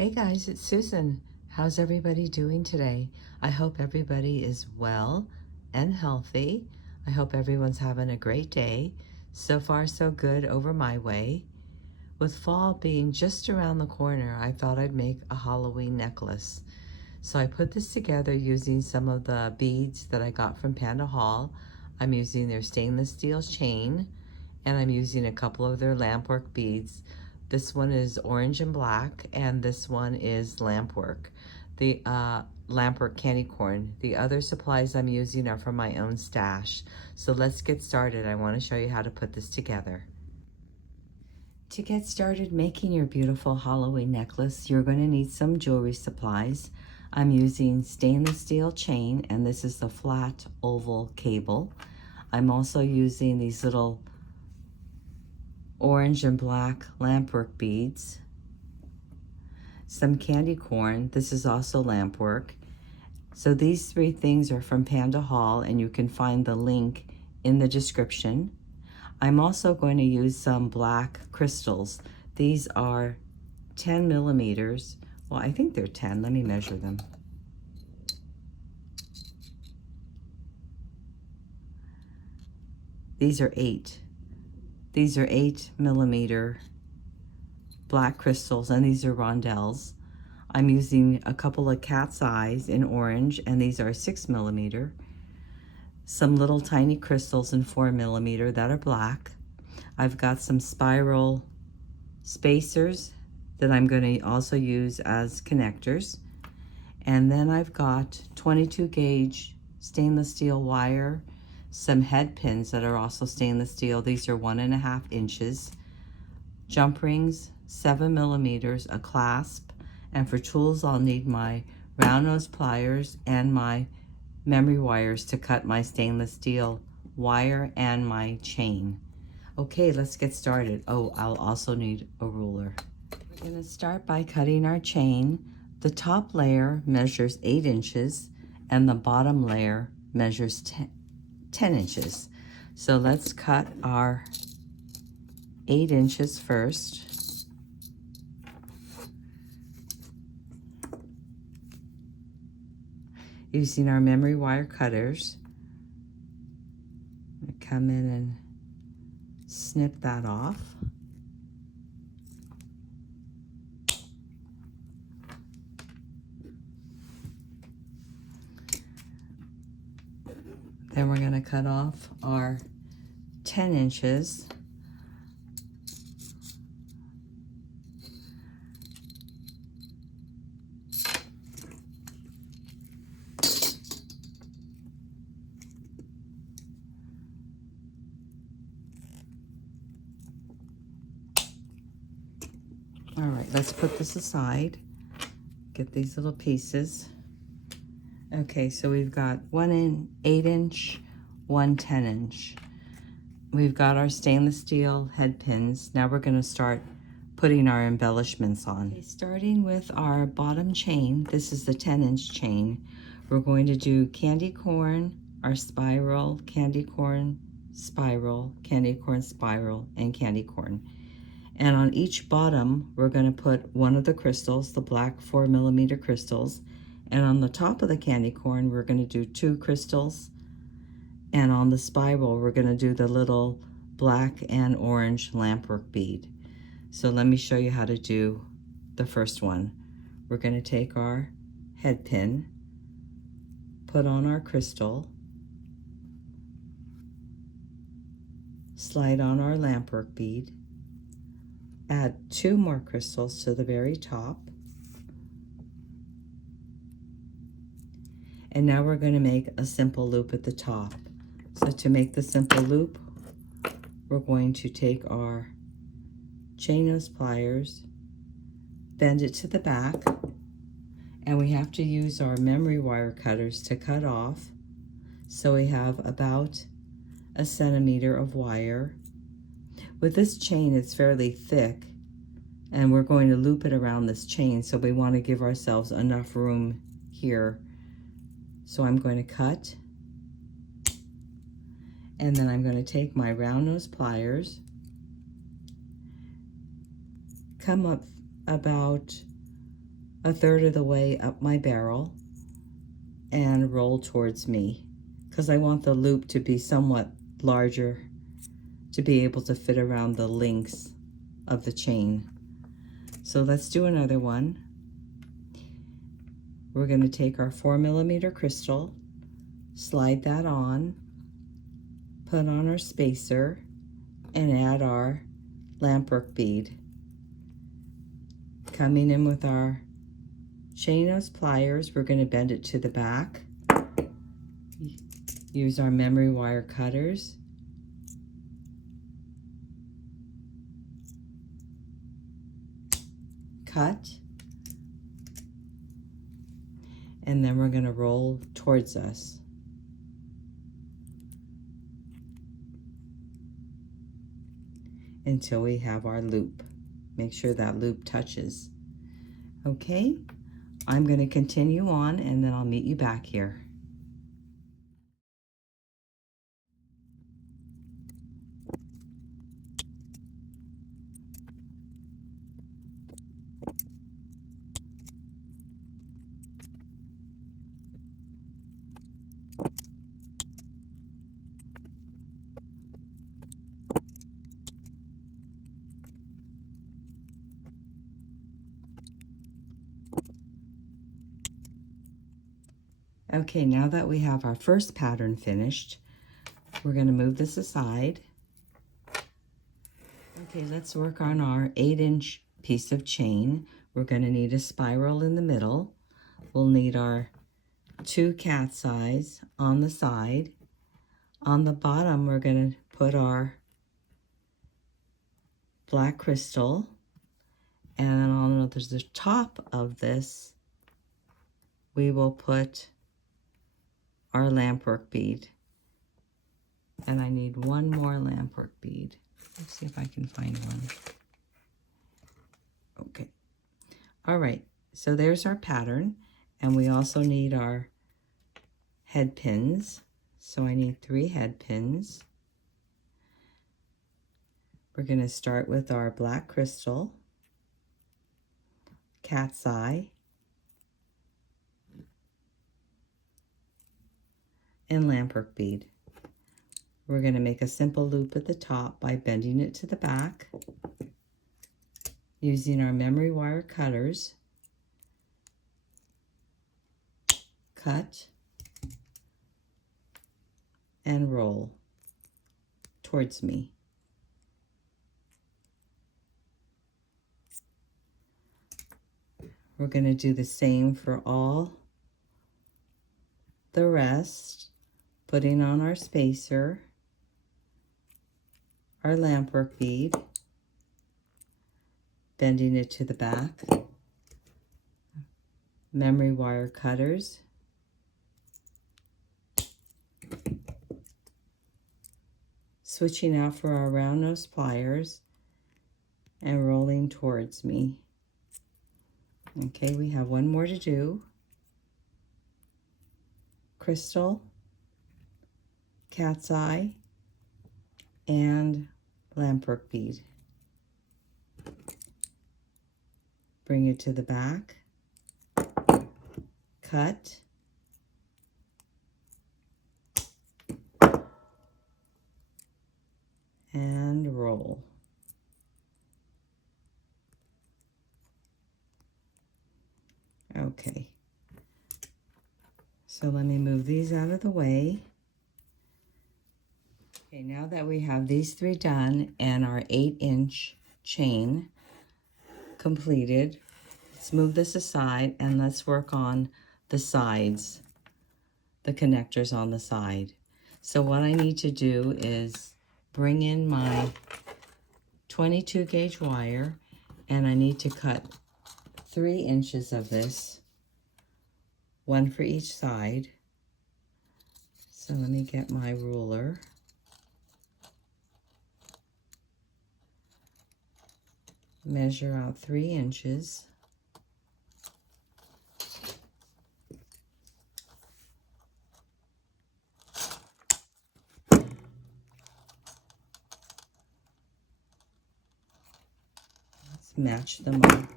Hey guys, it's Susan. How's everybody doing today? I hope everybody is well and healthy. I hope everyone's having a great day. So far, so good over my way. With fall being just around the corner, I thought I'd make a Halloween necklace. So I put this together using some of the beads that I got from PandaHall. I'm using their stainless steel chain, and I'm using a couple of their Lampwork beads. This one is orange and black, and this one is Lampwork. The Lampwork candy corn. The other supplies I'm using are from my own stash. So let's get started. I want to show you how to put this together. To get started making your beautiful Halloween necklace, you're going to need some jewelry supplies. I'm using stainless steel chain, and this is the flat oval cable. I'm also using these little orange and black Lampwork beads, some candy corn. This is also Lampwork. So these three things are from PandaHall, and you can find the link in the description. I'm also going to use some black crystals. These are 10 millimeters. Well, I think they're 10. Let me measure them. These are 8. These are 8 millimeter black crystals, and these are rondelles. I'm using a couple of cat's eyes in orange, and these are 6 millimeter. Some little tiny crystals in 4 millimeter that are black. I've got some spiral spacers that I'm going to also use as connectors. And then I've got 22 gauge stainless steel wire, some head pins that are also stainless steel. These are 1.5 inches. Jump rings, 7 millimeters, a clasp. And for tools, I'll need my round nose pliers and my memory wires to cut my stainless steel wire and my chain. Okay, let's get started. Oh, I'll also need a ruler. We're gonna start by cutting our chain. The top layer measures 8 inches and the bottom layer measures 10 inches. So let's cut our 8 inches first. Using our memory wire cutters, we come in and snip that off. Then we're going to cut off our 10 inches. All right, let's put this aside. Get these little pieces. Okay, so we've got 1 8 inch, 1 10 inch. We've got our stainless steel head pins. Now we're going to start putting our embellishments on. Okay, starting with our bottom chain, this is the 10-inch chain. We're going to do candy corn, our spiral, candy corn, spiral, candy corn, spiral, and candy corn. And on each bottom, we're going to put one of the crystals, the black 4 millimeter crystals. And on the top of the candy corn, we're going to do 2 crystals. And on the spiral, we're going to do the little black and orange Lampwork bead. So let me show you how to do the first one. We're going to take our head pin, put on our crystal, slide on our Lampwork bead, add 2 more crystals to the very top. And now we're going to make a simple loop at the top. So to make the simple loop, we're going to take our chain nose pliers, bend it to the back, and we have to use our memory wire cutters to cut off. So we have about 1 centimeter of wire. With this chain, it's fairly thick, and we're going to loop it around this chain, so we want to give ourselves enough room here. So I'm going to cut, and then I'm going to take my round nose pliers, come up about 1 1/3 of the way up my barrel and roll towards me, because I want the loop to be somewhat larger to be able to fit around the links of the chain. So let's do another one. We're going to take our 4mm crystal, slide that on, put on our spacer, and add our Lampwork bead. Coming in with our chain nose pliers, we're going to bend it to the back. Use our memory wire cutters. Cut. And then we're going to roll towards us. Until we have our loop. Make sure that loop touches. Okay, I'm going to continue on and then I'll meet you back here. Okay, now that we have our first pattern finished, we're going to move this aside. Okay, let's work on our 8-inch piece of chain. We're going to need a spiral in the middle. We'll need our 2 cat's eyes on the side. On the bottom, we're going to put our black crystal. And then on the top of this, we will put our Lampwork bead. And I need one more Lampwork bead. Let's see if I can find one. Okay. All right, so there's our pattern. And we also need our head pins. So I need 3 head pins. We're going to start with our black crystal, cat's eye, and Lampwork bead. We're going to make a simple loop at the top by bending it to the back, using our memory wire cutters. Cut and roll towards me. We're going to do the same for all the rest, putting on our spacer, our Lampwork bead, bending it to the back, memory wire cutters, switching out for our round nose pliers, and rolling towards me. Okay, we have one more to do. Crystal, cat's eye, and Lampwork bead. Bring it to the back, cut, and roll. Okay, so let me move these out of the way. Okay, now that we have these 3 done and our 8-inch chain completed, let's move this aside and let's work on the sides, the connectors on the side. So what I need to do is bring in my 22 gauge wire, and I need to cut 3 inches of this, 1 for each side. So let me get my ruler. Measure out 3 inches. Let's match them up.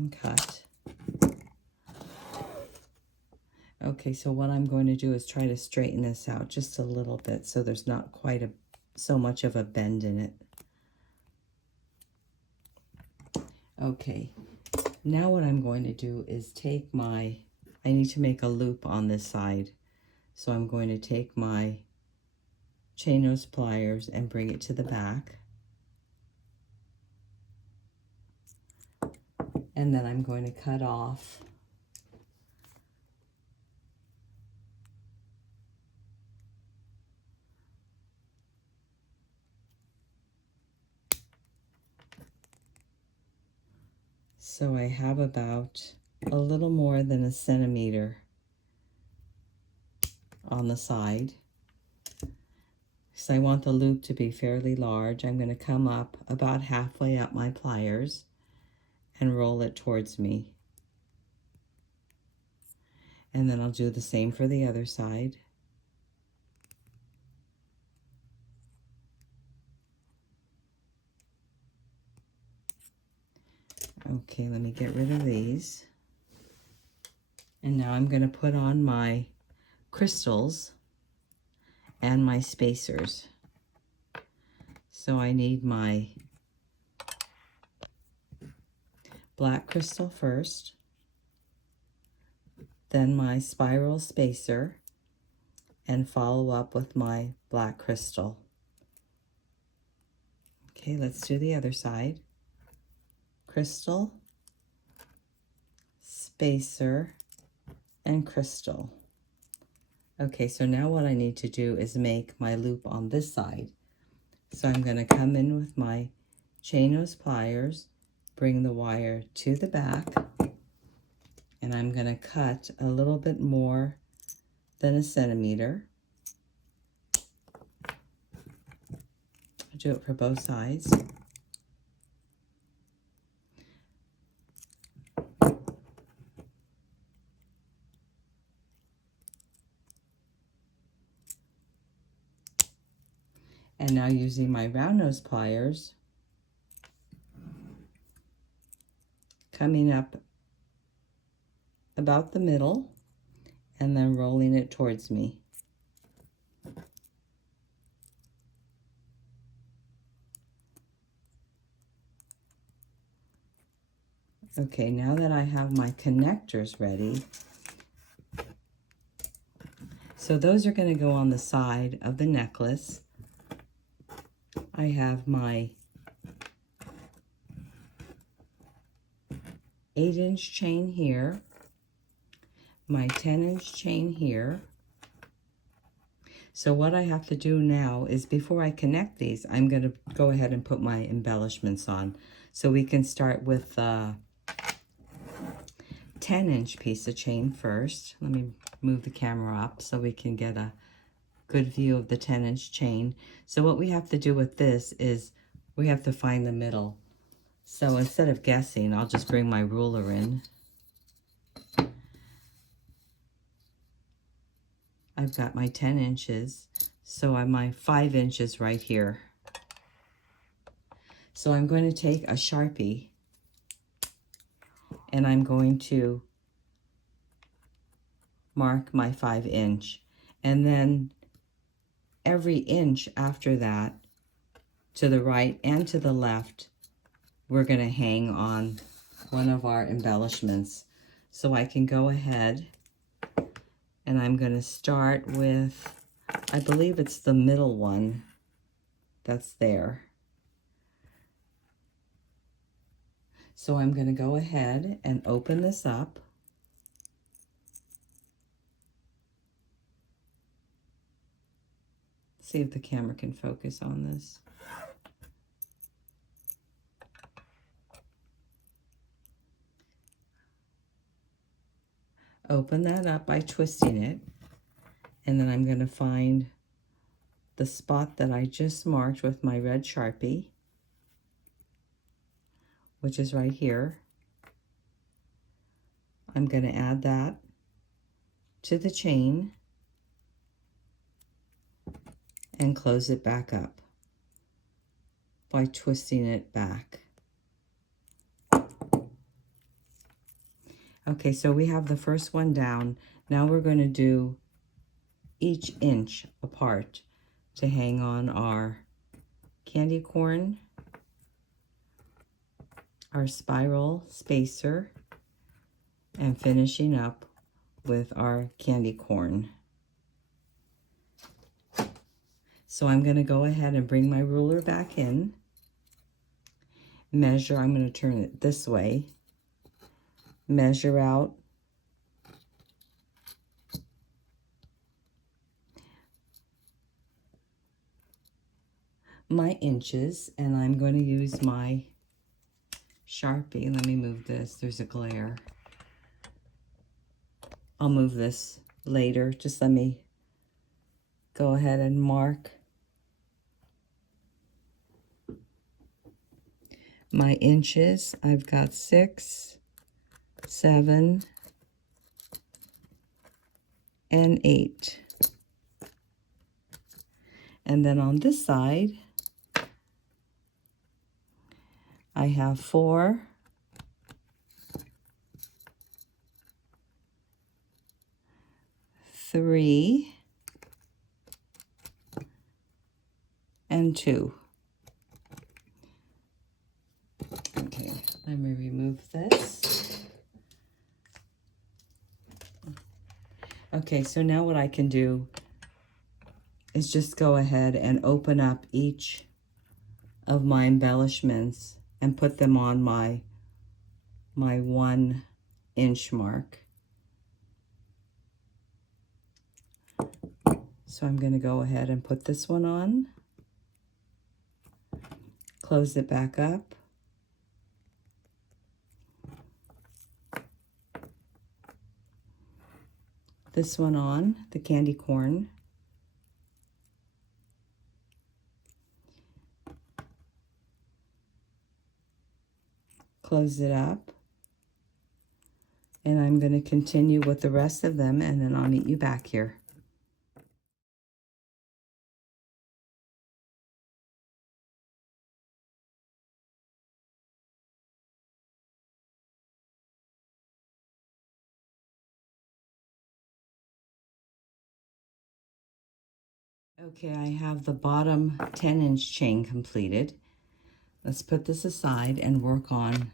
and cut. Okay, so what I'm going to do is try to straighten this out just a little bit so there's not quite so much of a bend in it. Okay, now what I'm going to do is take I need to make a loop on this side. So I'm going to take my chain nose pliers and bring it to the back. And then I'm going to cut off so I have about a little more than a centimeter on the side. So I want the loop to be fairly large. I'm going to come up about halfway up my pliers and roll it towards me. And then I'll do the same for the other side. Okay, let me get rid of these. And now I'm going to put on my crystals and my spacers. So I need my black crystal first, then my spiral spacer, and follow up with my black crystal. Okay, let's do the other side. Crystal, spacer, and crystal. Okay, so now what I need to do is make my loop on this side. So I'm going to come in with my chain nose pliers, bring the wire to the back, and I'm going to cut a little bit more than a centimeter. I'll do it for both sides. And now using my round nose pliers, coming up about the middle and then rolling it towards me. Okay, now that I have my connectors ready, so those are going to go on the side of the necklace. I have my 8-inch chain here, my 10-inch chain here. So what I have to do now is before I connect these, I'm going to go ahead and put my embellishments on. So we can start with the 10-inch piece of chain first. Let me move the camera up so we can get a good view of the 10-inch chain. So what we have to do with this is we have to find the middle. So instead of guessing, I'll just bring my ruler in. I've got my 10 inches, so I'm my 5 inches right here. So I'm going to take a Sharpie and I'm going to mark my 5-inch, and then every inch after that, to the right and to the left, we're going to hang on one of our embellishments. So I can go ahead and I'm going to start with, I believe it's the middle one that's there. So I'm going to go ahead and open this up. See if the camera can focus on this. Open that up by twisting it, and then I'm going to find the spot that I just marked with my red Sharpie, which is right here. I'm going to add that to the chain and close it back up by twisting it back. Okay, so we have the first one down. Now we're going to do each inch apart to hang on our candy corn, our spiral spacer, and finishing up with our candy corn. So I'm going to go ahead and bring my ruler back in, measure, I'm going to turn it this way, measure out my inches, and I'm going to use my Sharpie. Let me move this, there's a glare. I'll move this later, just let me go ahead and mark my inches. I've got 6, 7, and 8. And then on this side, I have 4, 3, and 2. Okay, let me remove this. Okay, so now what I can do is just go ahead and open up each of my embellishments and put them on my 1 inch mark. So I'm going to go ahead and put this one on, close it back up, this one on, the candy corn, close it up, and I'm going to continue with the rest of them, and then I'll meet you back here. Okay, I have the bottom 10-inch chain completed. Let's put this aside and work on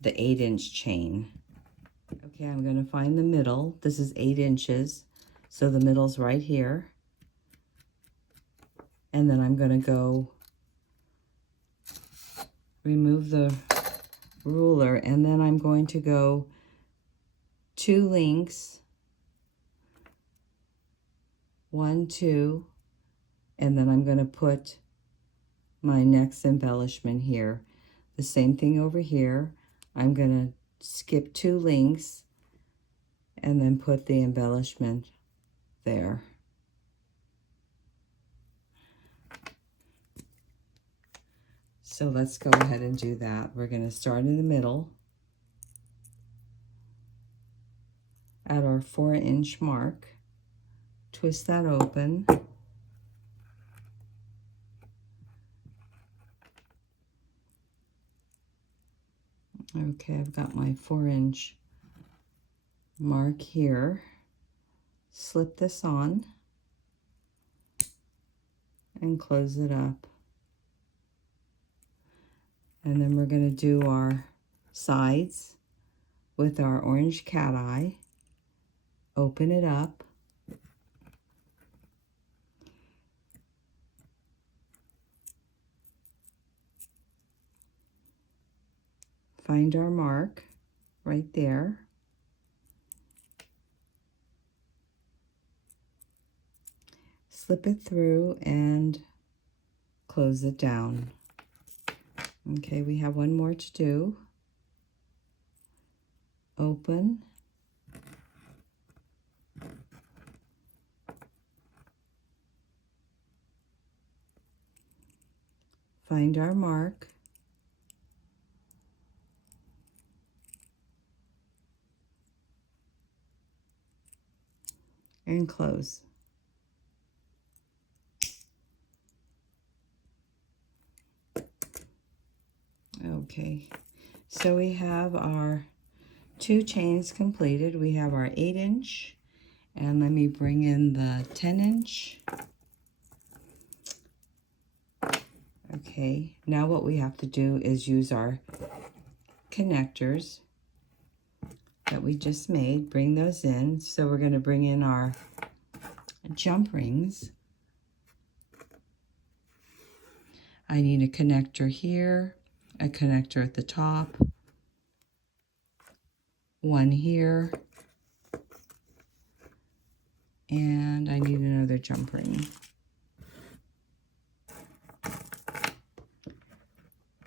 the 8-inch chain. Okay, I'm going to find the middle. This is 8 inches, so the middle's right here. And then I'm going to go remove the ruler, and then I'm going to go 2 links, 1, 2, and then I'm going to put my next embellishment here. The same thing over here. I'm going to skip 2 links and then put the embellishment there. So let's go ahead and do that. We're going to start in the middle at our 4-inch mark, twist that open, okay, I've got my 4-inch mark here, slip this on and close it up. And then we're going to do our sides with our orange cat eye, open it up, find our mark right there, slip it through and close it down. Okay, we have one more to do. Open, find our mark, and close. Okay, so we have our 2 chains completed. We have our 8-inch, and let me bring in the 10-inch. Okay, now what we have to do is use our connectors that we just made, bring those in. So we're going to bring in our jump rings. I need a connector here, a connector at the top, one here, and I need another jump ring.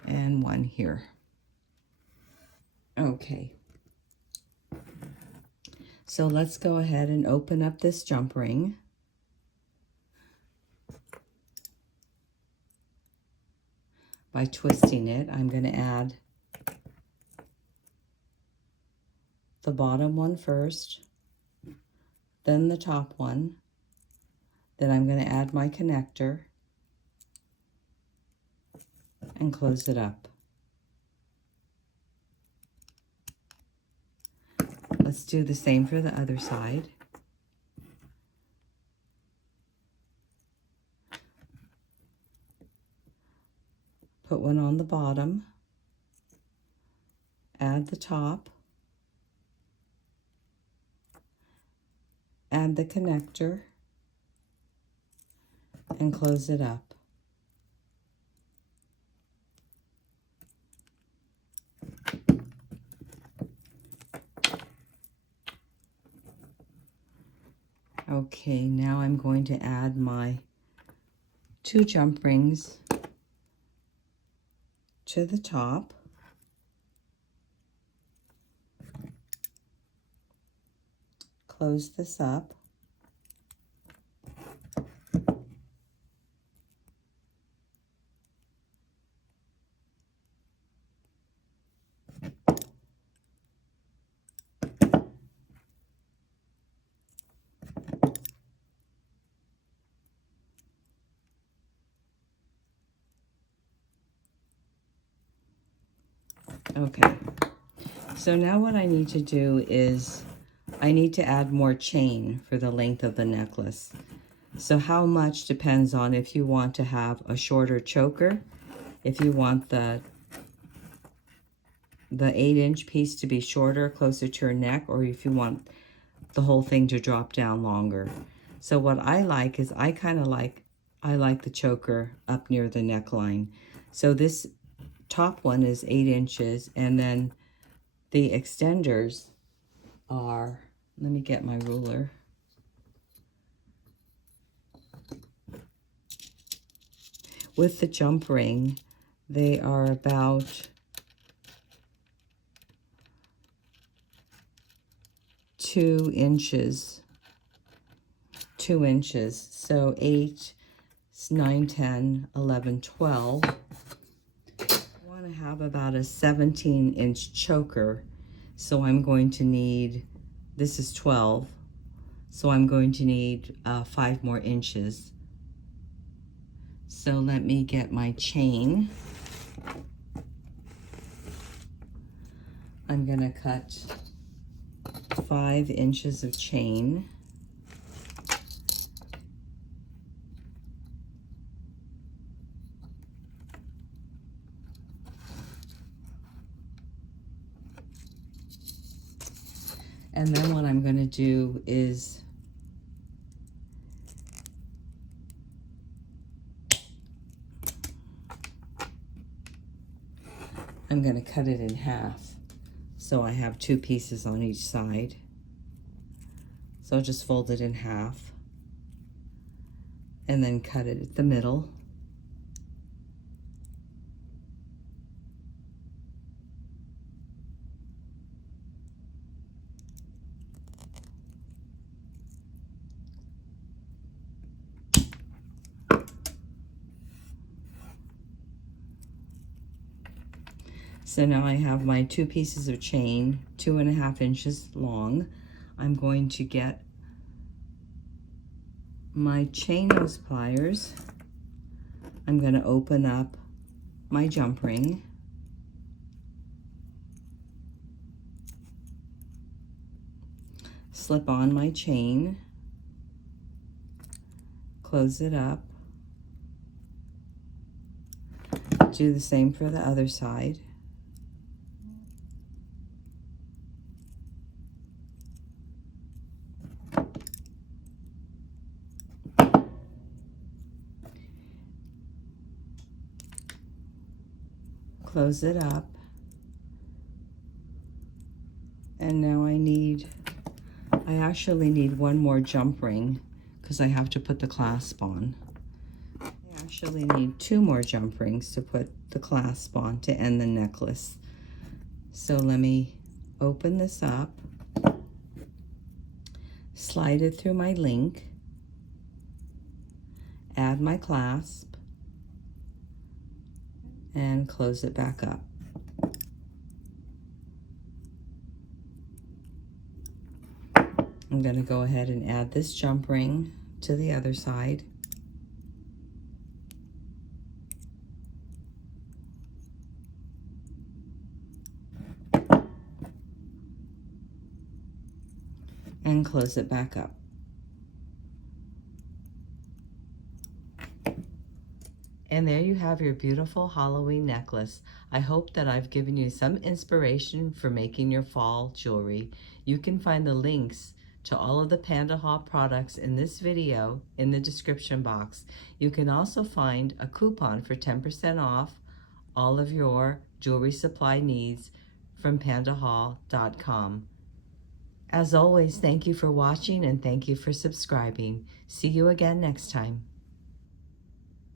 And one here. Okay. So let's go ahead and open up this jump ring. By twisting it, I'm going to add the bottom one first, then the top one, then I'm going to add my connector and close it up. Let's do the same for the other side. Put one on the bottom, add the top, add the connector, and close it up. Okay, now I'm going to add my 2 jump rings to the top. Close this up. Okay, so now what I need to do is I need to add more chain for the length of the necklace. So how much depends on if you want to have a shorter choker, if you want the 8-inch piece to be shorter, closer to your neck, or if you want the whole thing to drop down longer. So what I like is I like the choker up near the neckline. So this top one is 8 inches, and then the extenders are, let me get my ruler. With the jump ring, they are about 2 inches. 2 inches. So 8, 9, 10, 11, 12. I want to have about a 17-inch choker. So I'm going to need, this is 12. So I'm going to need 5 more inches. So let me get my chain. I'm going to cut 5 inches of chain. And then what I'm going to do is I'm going to cut it in half. So I have 2 pieces on each side. So I'll just fold it in half and then cut it at the middle. So now I have my 2 pieces of chain, 2.5 inches long. I'm going to get my chain nose pliers. I'm going to open up my jump ring. slip on my chain, close it up, do the same for the other side. Close it up. And now I actually need one more jump ring because I have to put the clasp on. I actually need 2 more jump rings to put the clasp on to end the necklace. So let me open this up, slide it through my link, add my clasp, and close it back up. I'm going to go ahead and add this jump ring to the other side. And close it back up. And there you have your beautiful Halloween necklace. I hope that I've given you some inspiration for making your fall jewelry. You can find the links to all of the PandaHall products in this video in the description box. You can also find a coupon for 10% off all of your jewelry supply needs from PandaHall.com. As always, thank you for watching and thank you for subscribing. See you again next time.